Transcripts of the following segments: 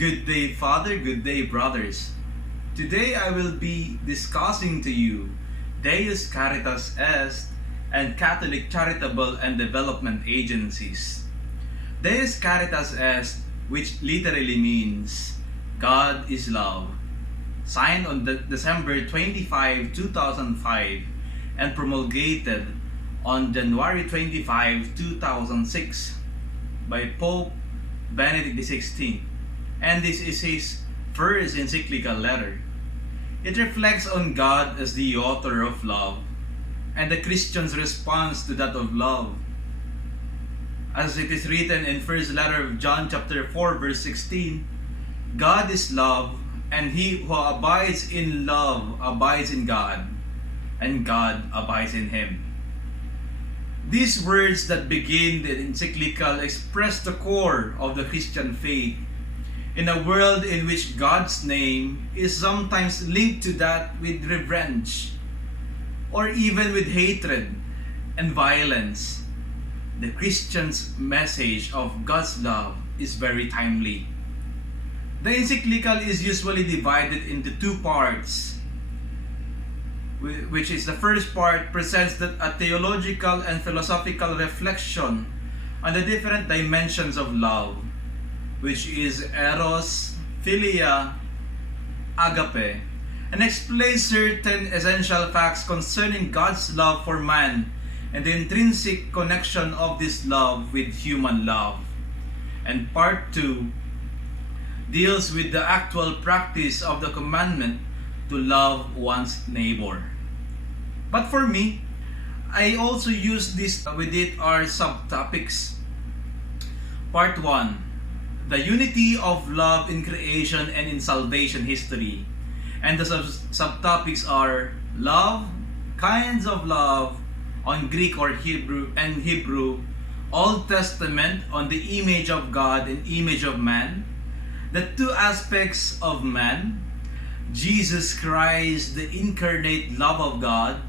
Good day, Father. Good day, brothers. Today I will be discussing to you Deus Caritas Est and Catholic Charitable and Development Agencies. Deus Caritas Est, which literally means God is love, signed on December 25, 2005 and promulgated on January 25, 2006 by Pope Benedict XVI. And this is his first encyclical letter. It reflects on God as the author of love and the Christian's response to that of love. As it is written in first letter of John chapter 4 verse 16, God is love, and he who abides in love abides in God, and God abides in him. These words that begin the encyclical express the core of the Christian faith in a world in which God's name is sometimes linked to that with revenge or even with hatred and violence. The Christian's message of God's love is very timely. The encyclical is usually divided into two parts, which is the first part presents a theological and philosophical reflection on the different dimensions of love, which is eros, philia, agape, and explains certain essential facts concerning God's love for man and the intrinsic connection of this love with human love. And part 2 deals with the actual practice of the commandment to love one's neighbor. But for me, I also use this with it are subtopics. Part 1, the unity of love in creation and in salvation history. And the subtopics are love, kinds of love on Greek or Hebrew, Old Testament on the image of God and image of man, the two aspects of man, Jesus Christ, the incarnate love of God,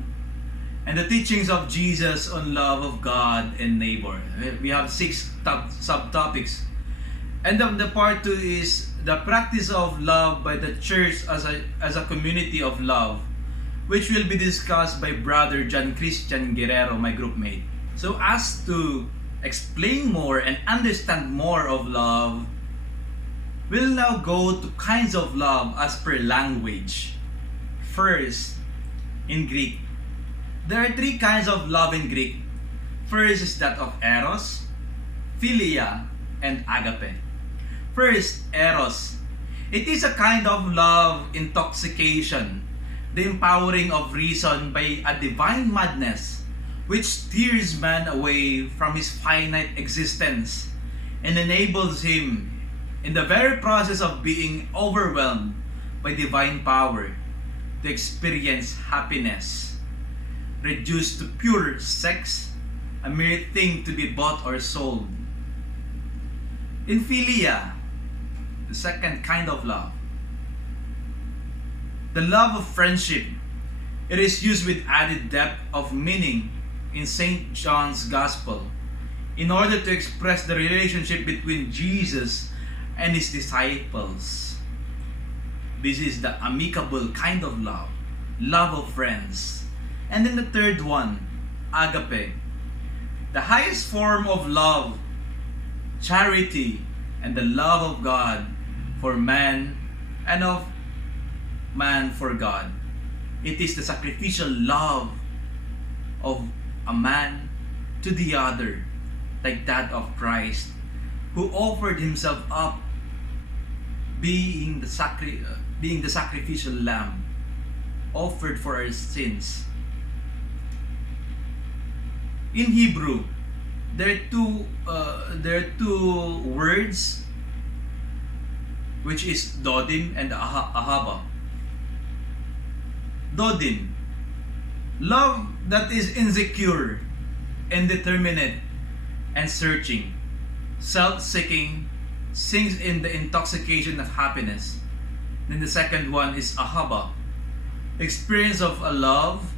and the teachings of Jesus on love of God and neighbor. We have 6 subtopics. And the part 2 is the practice of love by the church as a community of love, which will be discussed by Brother John Christian Guererro, my groupmate. So as to explain more and understand more of love, we'll now go to kinds of love as per language. First, in Greek. There are 3 kinds of love in Greek. First is that of eros, philia, and agape. First, eros. It is a kind of love intoxication, the empowering of reason by a divine madness which steers man away from his finite existence and enables him, in the very process of being overwhelmed by divine power, to experience happiness, reduced to pure sex, a mere thing to be bought or sold. In philia, the second kind of love, the love of friendship. It is used with added depth of meaning in St. John's Gospel in order to express the relationship between Jesus and his disciples. This is the amicable kind of love, love of friends. And then the third one, agape, the highest form of love, charity, and the love of God for man and of man for God. It is the sacrificial love of a man to the other, like that of Christ, who offered himself up, being the sacrificial lamb offered for our sins. In Hebrew, there are two words, which is dodim and ahava. Dodim, love that is insecure, indeterminate, and searching, self-seeking, sinks in the intoxication of happiness. Then the second one is ahava, experience of a love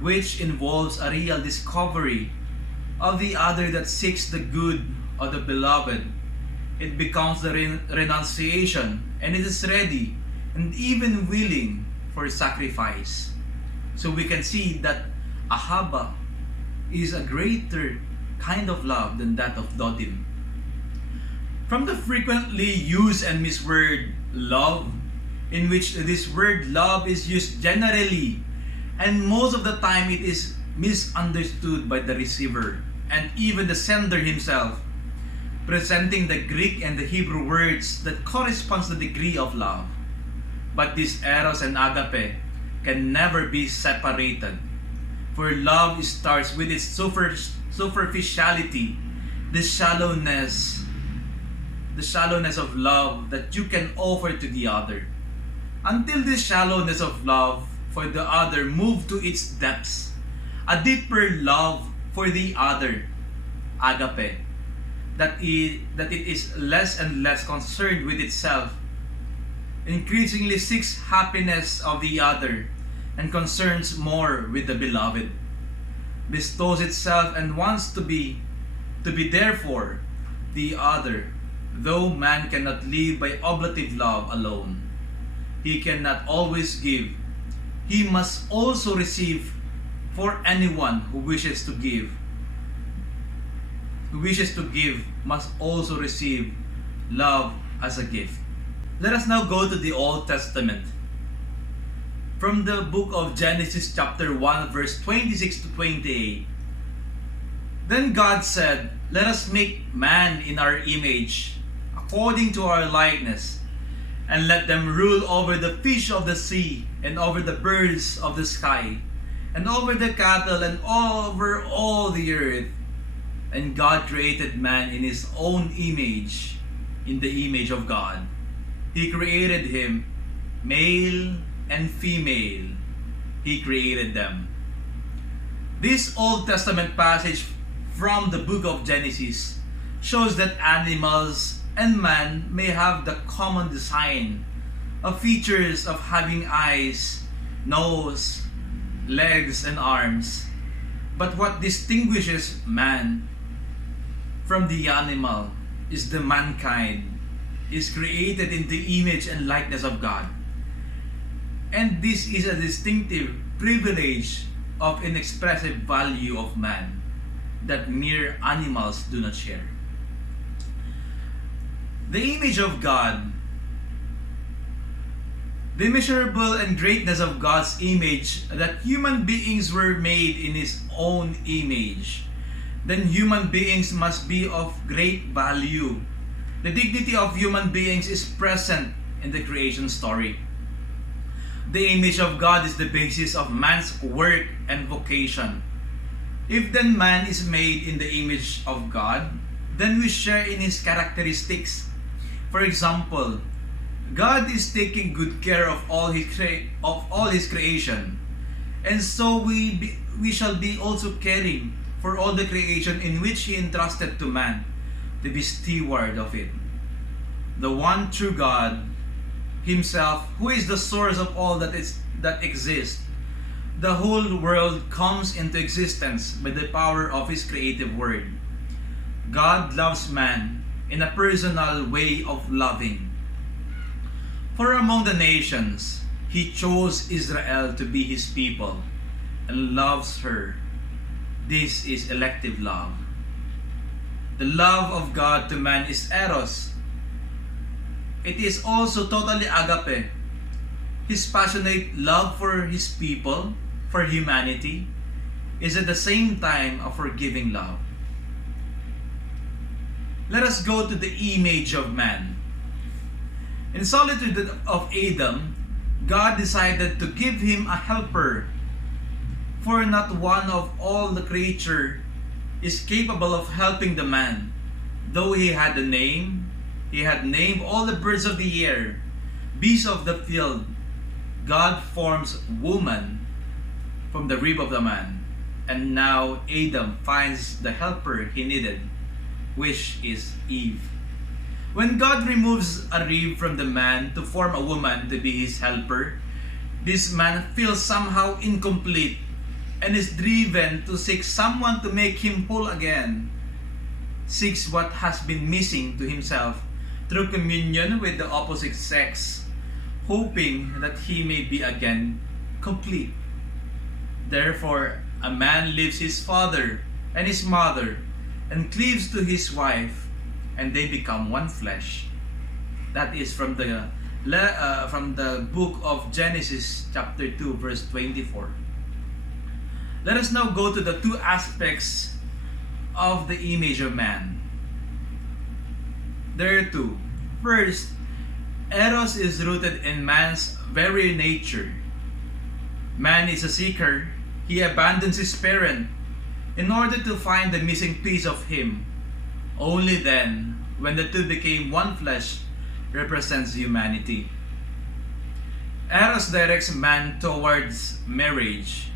which involves a real discovery of the other that seeks the good of the beloved it becomes the renunciation, and it is ready and even willing for sacrifice. So we can see that ahava is a greater kind of love than that of dodim. From the frequently used and misused word love, in which this word love is used generally, and most of the time it is misunderstood by the receiver and even the sender himself, presenting the Greek and the Hebrew words that corresponds to the degree of love. But this eros and agape can never be separated, for love starts with its superficiality, the shallowness of love that you can offer to the other, until this shallowness of love for the other move to its depths, a deeper love for the other, agape, that it is less and less concerned with itself, increasingly seeks happiness of the other, and concerns more with the beloved, bestows itself and wants to be there for the other. Though man cannot live by oblative love alone, he cannot always give. He must also receive. For anyone who wishes to give must also receive love as a gift. Let us now go to the Old Testament. From the book of Genesis chapter 1 verse 26 to 28. Then God said, "Let us make man in our image, according to our likeness, and let them rule over the fish of the sea, and over the birds of the sky, and over the cattle, and over all the earth." And God created man in his own image, in the image of God. He created him, male and female. He created them. This Old Testament passage from the book of Genesis shows that animals and man may have the common design of features of having eyes, nose, legs, and arms. But what distinguishes man from the animal is the mankind is created in the image and likeness of God. And this is a distinctive privilege of inexpressive value of man that mere animals do not share. The image of God, the immeasurable and greatness of God's image, that human beings were made in His own image, then human beings must be of great value. The dignity of human beings is present in the creation story. The image of God is the basis of man's work and vocation. If then man is made in the image of God, then we share in His characteristics. For example, God is taking good care of all His creation, and so we shall be also caring for all the creation in which He entrusted to man to be steward of it. The one true God Himself, who is the source of all that exists. The whole world comes into existence by the power of His creative word. God loves man in a personal way of loving. For among the nations, He chose Israel to be His people and loves her. This is elective love. The love of God to man is eros. It is also totally agape. His passionate love for His people, for humanity, is at the same time a forgiving love. Let us go to the image of man. In solitude of Adam, God decided to give him a helper, for not one of all the creature is capable of helping the man. Though he had a name, he had named all the birds of the air, beasts of the field. God forms woman from the rib of the man, and now Adam finds the helper he needed, which is Eve. When God removes a rib from the man to form a woman to be his helper, this man feels somehow incomplete and is driven to seek someone to make him whole again, seeks what has been missing to himself through communion with the opposite sex, hoping that he may be again complete. Therefore, a man leaves his father and his mother and cleaves to his wife, and they become one flesh. That is from the book of Genesis chapter 2 verse 24. Let us now go to the two aspects of the image of man. There are two. First, Eros is rooted in man's very nature. Man is a seeker. He abandons his parent in order to find the missing piece of him. Only then, when the two became one flesh, represents humanity. Eros directs man towards marriage,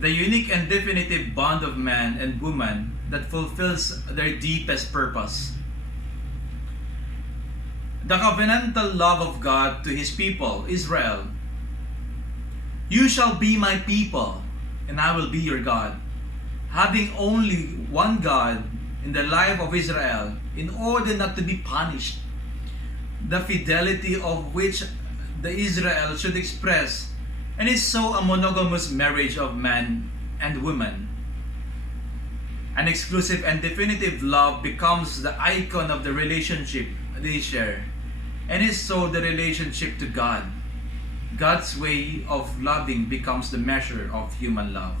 the unique and definitive bond of man and woman that fulfills their deepest purpose. The covenantal love of God to his people, Israel. You shall be my people, and I will be your God. Having only one God in the life of Israel, in order not to be punished, the fidelity of which the Israel should express, and is so a monogamous marriage of man and woman. An exclusive and definitive love becomes the icon of the relationship they share, and is so the relationship to God. God's way of loving becomes the measure of human love.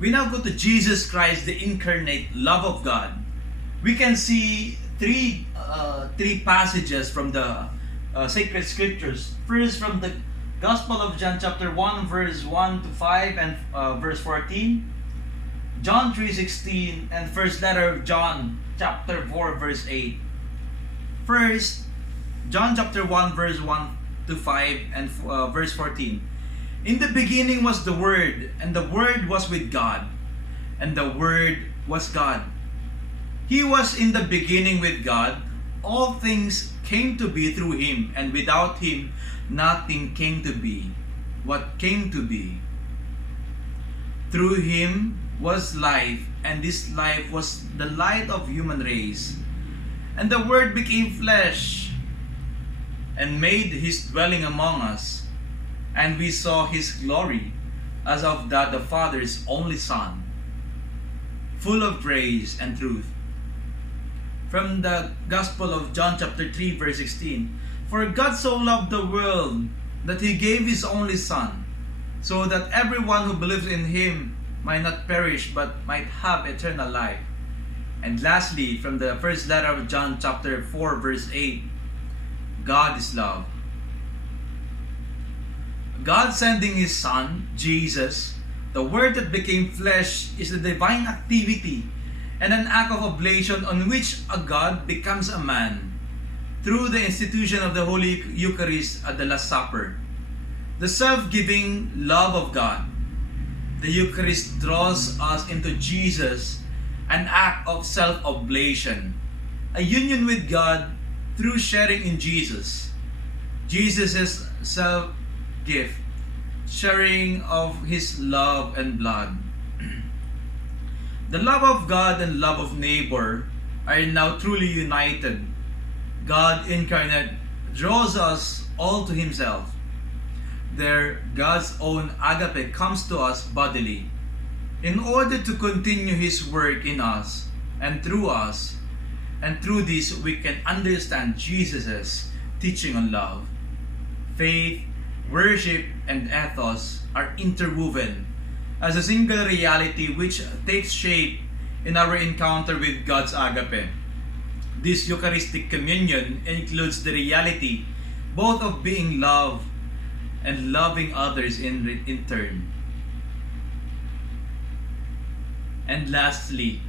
We now go to Jesus Christ, the incarnate love of God. We can see three passages from the sacred scriptures. First, from the Gospel of John chapter 1 verse 1 to 5 and verse 14. John 3:16 and first letter of John chapter 4 verse 8. First, John chapter 1 verse 1 to 5 and verse 14. In the beginning was the Word, and the Word was with God, and the Word was God. He was in the beginning with God. All things came to be through him, and without him nothing came to be what came to be. Through him was life, and this life was the light of human race. And the Word became flesh and made his dwelling among us, and we saw his glory as of that the Father's only Son, full of grace and truth. From the Gospel of John chapter 3 verse 16. For God so loved the world that he gave his only Son, so that everyone who believes in him might not perish but might have eternal life. And lastly, from the first letter of John chapter 4 verse 8. God is love. God sending his Son, Jesus, the Word that became flesh, is a divine activity and an act of oblation on which a God becomes a man through the institution of the Holy Eucharist at the Last Supper. The self-giving love of God. The Eucharist draws us into Jesus, an act of self-oblation, a union with God through sharing in Jesus. Jesus' self-gift, sharing of his love and blood. The love of God and love of neighbor are now truly united. God incarnate draws us all to himself. There, God's own agape comes to us bodily, in order to continue his work in us and through us. And through this, we can understand Jesus' teaching on love. Faith, worship, and ethos are interwoven as a single reality which takes shape in our encounter with God's agape. This Eucharistic communion includes the reality both of being loved and loving others in turn. And lastly,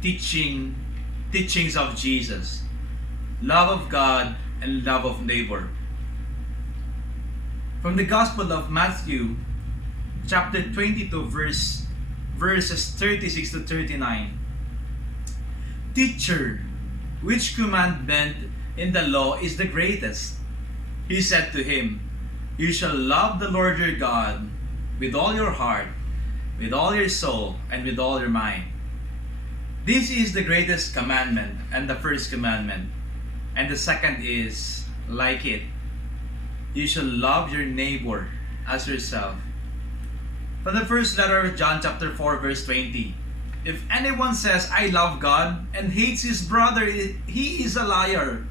teachings of Jesus, love of God and love of neighbor. From the Gospel of Matthew, chapter 22, verses 36 to 39. Teacher, which commandment in the law is the greatest? He said to him, You shall love the Lord your God with all your heart, with all your soul, and with all your mind. This is the greatest commandment and the first commandment. And the second is like it. You shall love your neighbor as yourself. From the first letter of John chapter 4 verse 20. If anyone says, I love God, and hates his brother, he is a liar.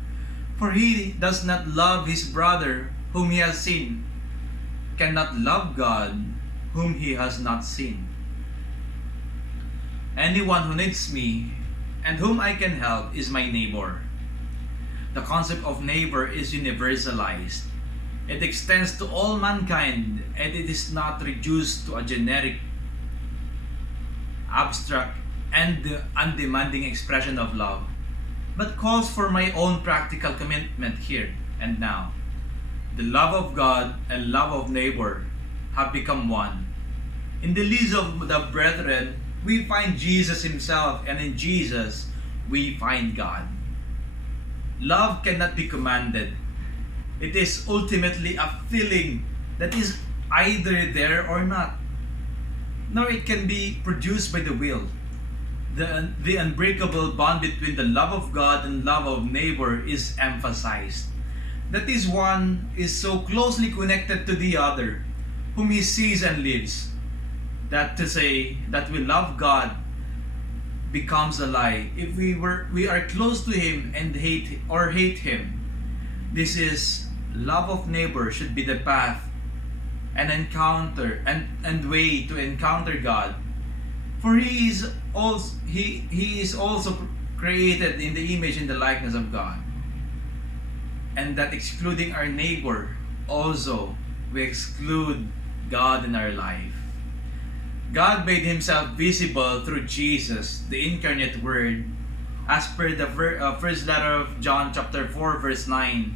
For he does not love his brother whom he has seen, cannot love God whom he has not seen. Anyone who needs me and whom I can help is my neighbor. The concept of neighbor is universalized. It extends to all mankind, and it is not reduced to a generic, abstract, and undemanding expression of love, but calls for my own practical commitment here and now. The love of God and love of neighbor have become one. In the least of the brethren, we find Jesus himself, and in Jesus, we find God. Love cannot be commanded. It is ultimately a feeling that is either there or not, nor it can be produced by the will. The unbreakable bond between the love of God and love of neighbor is emphasized. That is, one is so closely connected to the other, whom he sees and lives, that to say that we love God becomes a lie if we are close to him and hate him. This is love of neighbor should be the path and encounter and way to encounter God. For he is also created in the image and the likeness of God. And that excluding our neighbor, also we exclude God in our life. God made himself visible through Jesus, the incarnate Word, as per the first letter of John chapter 4 verse 9.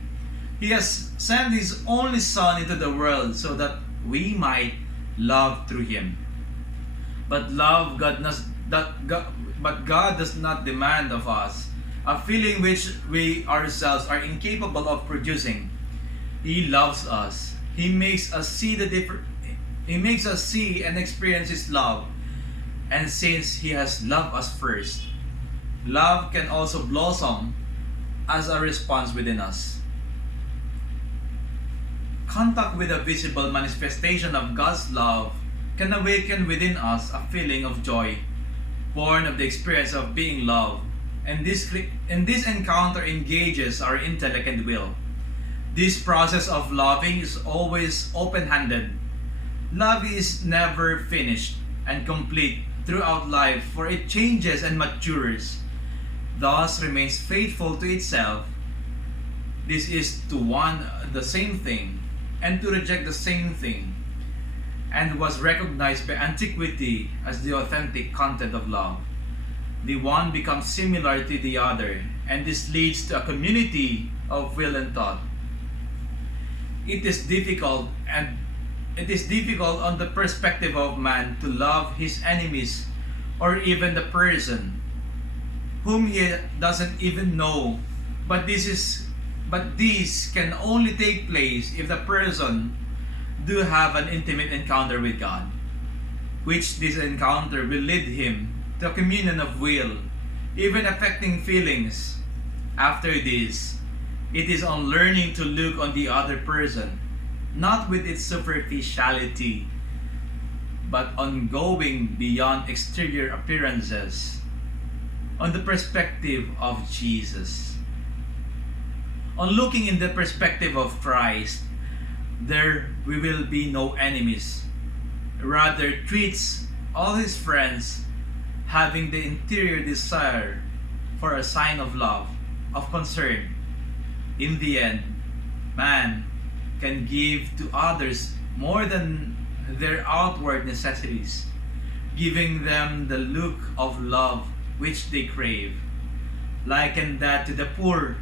He has sent his only Son into the world so that we might love through him. But God does not demand of us a feeling which we ourselves are incapable of producing. He loves us. He makes us see He makes us see and experience his love. And since he has loved us first, love can also blossom as a response within us. Contact with a visible manifestation of God's love can awaken within us a feeling of joy, born of the experience of being loved. And this encounter engages our intellect and will. This process of loving is always open-handed. Love is never finished and complete throughout life, for it changes and matures, thus remains faithful to itself. This is to want the same thing and to reject the same thing, and was recognized by antiquity as the authentic content of love. The one becomes similar to the other, and this leads to a community of will and thought. It is difficult on the perspective of man to love his enemies, or even the person whom he doesn't even know. But this can only take place if the person do have an intimate encounter with God, which this encounter will lead him to a communion of will, even affecting feelings. After this, it is on learning to look on the other person, not with its superficiality, but on going beyond exterior appearances, on the perspective of Jesus. On looking in the perspective of Christ, there we will be no enemies. Rather treats all his friends, having the interior desire for a sign of love, of concern. In the end, man can give to others more than their outward necessities, giving them the look of love which they crave. Liken that to the poor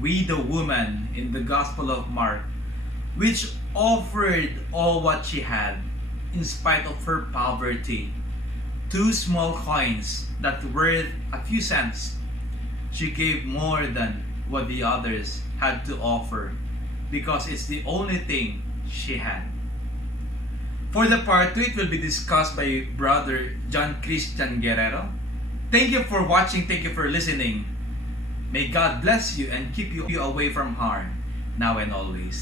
widow woman in the Gospel of Mark, which offered all what she had in spite of her poverty, 2 small coins that worth a few cents. She gave more than what the others had to offer, because it's the only thing she had. For the part 2, it will be discussed by Brother John Christian Guererro. Thank you for watching. Thank you for listening. May God bless you and keep you away from harm, now and always.